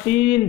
3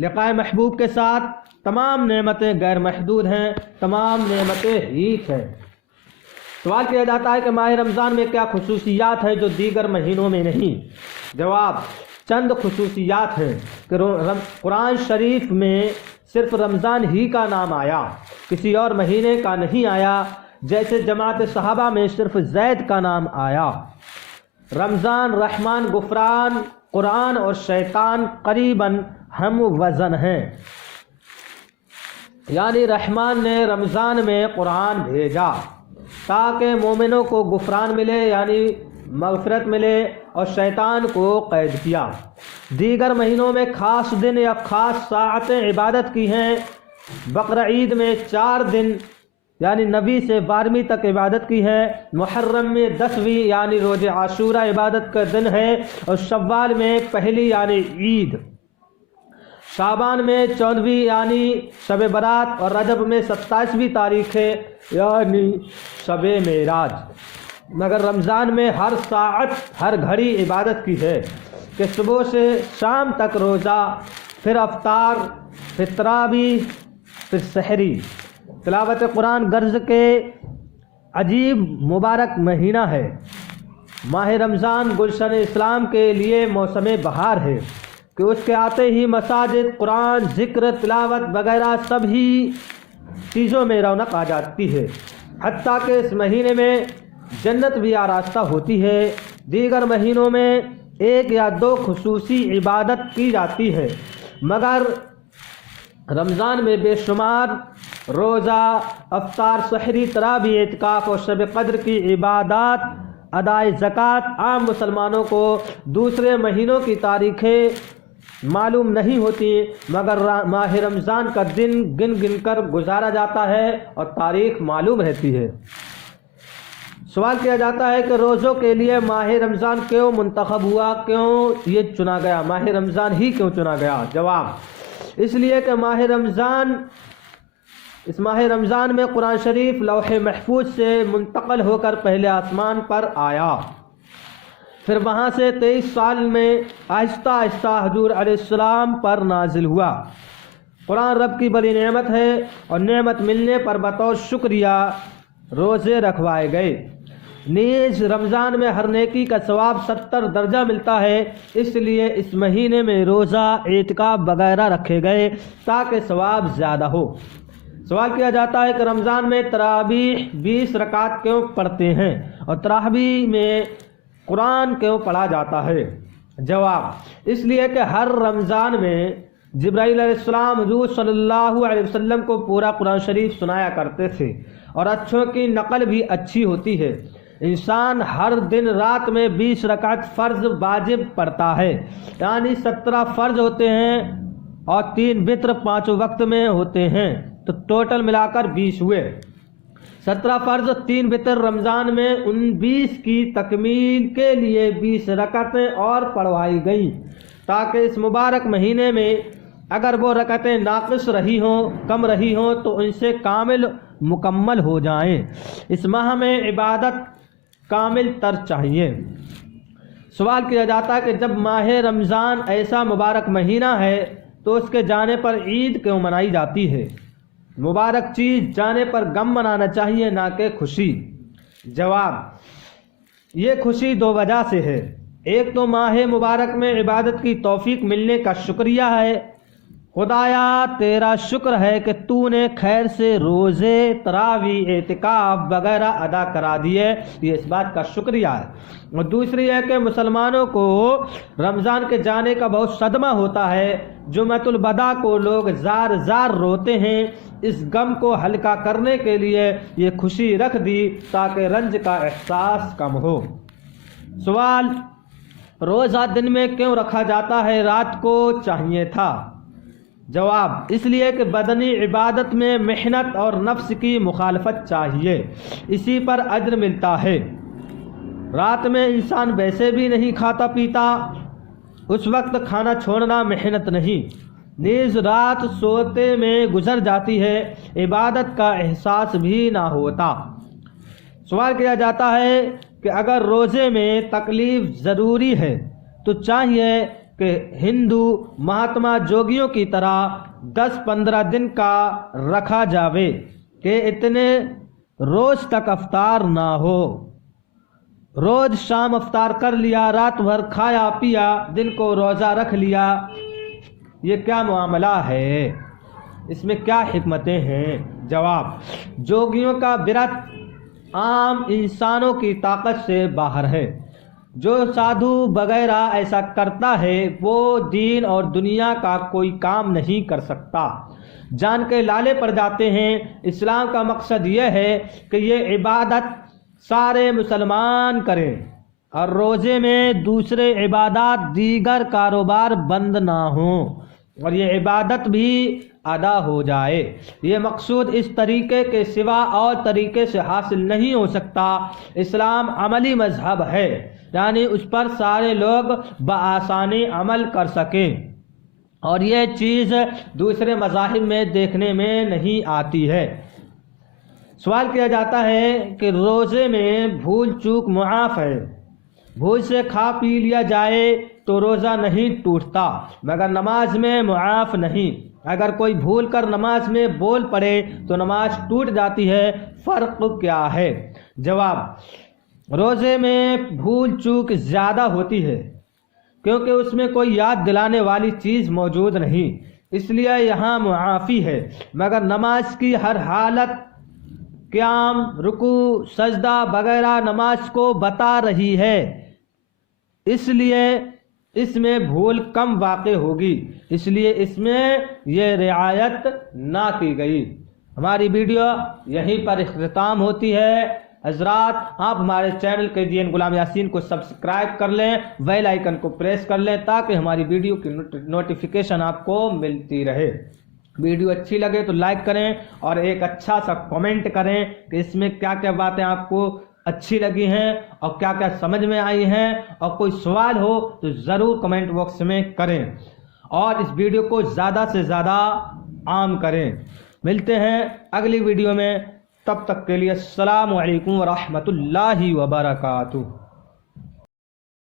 لقائے محبوب کے ساتھ تمام نعمتیں غیر محدود ہیں، تمام نعمتیں ہیچ ہیں۔ سوال کیا جاتا ہے کہ ماہ رمضان میں کیا خصوصیات ہیں جو دیگر مہینوں میں نہیں؟ جواب: چند خصوصیات ہیں کہ قرآن شریف میں صرف رمضان ہی کا نام آیا، کسی اور مہینے کا نہیں آیا، جیسے جماعت صحابہ میں صرف زید کا نام آیا۔ رمضان، رحمان، غفران، قرآن اور شیطان قریباً ہم وزن ہیں، یعنی رحمان نے رمضان میں قرآن بھیجا تاکہ مومنوں کو غفران ملے یعنی مغفرت ملے، اور شیطان کو قید کیا۔ دیگر مہینوں میں خاص دن یا خاص ساعتیں عبادت کی ہیں۔ بقرعید میں 4 دن یعنی 9 سے 12 تک عبادت کی ہے، محرم میں 10ویں یعنی روز عاشورہ عبادت کا دن ہے، اور شوال میں 1 یعنی عید، شعبان میں 14ویں یعنی شب برات، اور رجب میں 27ویں تاریخ ہے یعنی شب معراج۔ مگر رمضان میں ہر ساعت ہر گھڑی عبادت کی ہے کہ صبح سے شام تک روزہ، پھر افطار، پھر تراویح، پھر سحری۔ تلاوت قرآن غرض کے عجیب مبارک مہینہ ہے۔ ماہ رمضان گلشن اسلام کے لیے موسم بہار ہے کہ اس کے آتے ہی مساجد، قرآن، ذکر، تلاوت وغیرہ سب ہی چیزوں میں رونق آ جاتی ہے، حتیٰ کہ اس مہینے میں جنت بھی آراستہ ہوتی ہے۔ دیگر مہینوں میں 1 یا 2 خصوصی عبادت کی جاتی ہے، مگر رمضان میں بے شمار روزہ، افطار، سحری، تراویح، اعتکاف اور شب قدر کی عبادات، ادائے زکوٰۃ عام مسلمانوں کو دوسرے مہینوں کی تاریخیں معلوم نہیں ہوتی، مگر ماہ رمضان کا دن گن گن کر گزارا جاتا ہے اور تاریخ معلوم رہتی ہے۔ سوال کیا جاتا ہے کہ روزوں کے لیے ماہ رمضان کیوں منتخب ہوا، کیوں یہ چنا گیا، ماہ رمضان ہی کیوں چنا گیا؟ جواب: اس لیے کہ اس ماہ رمضان میں قرآن شریف لوح محفوظ سے منتقل ہو کر پہلے آسمان پر آیا، پھر وہاں سے 23 سال میں آہستہ آہستہ حضور علیہ السلام پر نازل ہوا۔ قرآن رب کی بڑی نعمت ہے، اور نعمت ملنے پر بطور شکریہ روزے رکھوائے گئے۔ نیز رمضان میں ہر نیکی کا ثواب 70 درجہ ملتا ہے، اس لیے اس مہینے میں روزہ، اعتکاف وغیرہ رکھے گئے تاکہ ثواب زیادہ ہو۔ سوال کیا جاتا ہے کہ رمضان میں تراویح 20 رکعت کیوں پڑھتے ہیں، اور تراویح میں قرآن کیوں پڑھا جاتا ہے؟ جواب: اس لیے کہ ہر رمضان میں جبرائیل علیہ السلام حضور صلی اللہ علیہ وسلم کو پورا قرآن شریف سنایا کرتے تھے، اور اچھوں کی نقل بھی اچھی ہوتی ہے۔ انسان ہر دن رات میں 20 رکعت فرض واجب پڑھتا ہے، یعنی 17 فرض ہوتے ہیں اور 3 وتر 5 وقت میں ہوتے ہیں، تو ٹوٹل ملا کر 20 ہوئے۔ 17 فرض 3 وتر رمضان میں 19 کی تکمیل کے لیے 20 رکعتیں اور پڑھوائی گئیں، تاکہ اس مبارک مہینے میں اگر وہ رکعتیں ناقص رہی ہوں، کم رہی ہوں، تو ان سے مکمل ہو جائیں۔ اس ماہ میں عبادت کامل تر چاہیے۔ سوال کیا جاتا ہے کہ جب ماہ رمضان ایسا مبارک مہینہ ہے تو اس کے جانے پر عید کیوں منائی جاتی ہے؟ مبارک چیز جانے پر غم منانا چاہیے، نہ کہ خوشی۔ جواب: یہ خوشی 2 وجہ سے ہے۔ ایک تو ماہ مبارک میں عبادت کی توفیق ملنے کا شکریہ ہے، خدایا تیرا شکر ہے کہ تو نے خیر سے روزے، تراویح، اعتکاف وغیرہ ادا کرا دیے، یہ اس بات کا شکریہ ہے۔ اور دوسری ہے کہ مسلمانوں کو رمضان کے جانے کا بہت صدمہ ہوتا ہے۔ جمعۃ الوداع کو لوگ زار زار روتے ہیں، اس غم کو ہلکا کرنے کے لیے یہ خوشی رکھ دی تاکہ رنج کا احساس کم ہو۔ سوال: روزہ دن میں کیوں رکھا جاتا ہے، رات کو چاہیے تھا؟ جواب: اس لیے کہ بدنی عبادت میں محنت اور نفس کی مخالفت چاہیے، اسی پر اجر ملتا ہے۔ رات میں انسان ویسے بھی نہیں کھاتا پیتا، اس وقت کھانا چھوڑنا محنت نہیں، نیز رات سوتے میں گزر جاتی ہے، عبادت کا احساس بھی نہ ہوتا۔ سوال کیا جاتا ہے کہ اگر روزے میں تکلیف ضروری ہے تو چاہیے کہ ہندو مہاتما جوگیوں کی طرح 10-15 دن کا رکھا جاوے کہ اتنے روز تک افطار نہ ہو، روز شام افطار کر لیا، رات بھر کھایا پیا، دن کو روزہ رکھ لیا، یہ کیا معاملہ ہے؟ اس میں کیا حکمتیں ہیں؟ جواب: جوگیوں کا ورت عام انسانوں کی طاقت سے باہر ہے۔ جو سادھو وغیرہ ایسا کرتا ہے وہ دین اور دنیا کا کوئی کام نہیں کر سکتا، جان کے لالے پڑ جاتے ہیں۔ اسلام کا مقصد یہ ہے کہ یہ عبادت سارے مسلمان کریں اور روزے میں دوسرے عبادات دیگر کاروبار بند نہ ہوں اور یہ عبادت بھی ادا ہو جائے۔ یہ مقصود اس طریقے کے سوا اور طریقے سے حاصل نہیں ہو سکتا۔ اسلام عملی مذہب ہے، یعنی اس پر سارے لوگ بآسانی عمل کر سکیں، اور یہ چیز دوسرے مذاہب میں دیکھنے میں نہیں آتی ہے۔ سوال کیا جاتا ہے کہ روزے میں بھول چوک معاف ہے، بھول سے کھا پی لیا جائے تو روزہ نہیں ٹوٹتا، مگر نماز میں معاف نہیں۔ اگر کوئی بھول کر نماز میں بول پڑے تو نماز ٹوٹ جاتی ہے، فرق کیا ہے؟ جواب: روزے میں بھول چوک زیادہ ہوتی ہے کیونکہ اس میں کوئی یاد دلانے والی چیز موجود نہیں، اس لیے یہاں معافی ہے، مگر نماز کی ہر حالت قیام، رکوع، سجدہ وغیرہ نماز کو بتا رہی ہے، اس لیے اس میں بھول کم واقع ہوگی، اس لیے اس میں یہ رعایت نہ کی گئی۔ ہماری ویڈیو یہیں پر اختتام ہوتی ہے۔ حضرات، آپ ہمارے چینل KGN غلام یاسین کو سبسکرائب کر لیں، بیل آئیکن کو پریس کر لیں تاکہ ہماری ویڈیو کی نوٹیفیکیشن آپ کو ملتی رہے۔ ویڈیو اچھی لگے تو لائک کریں اور ایک اچھا سا کمنٹ کریں کہ اس میں کیا کیا باتیں آپ کو اچھی لگی ہیں اور کیا کیا سمجھ میں آئی ہیں، اور کوئی سوال ہو تو ضرور کمنٹ باکس میں کریں، اور اس ویڈیو کو زیادہ سے زیادہ عام کریں۔ ملتے ہیں اگلی ویڈیو میں، تب تک کے لیے السلام علیکم ورحمۃ اللہ وبرکاتہ۔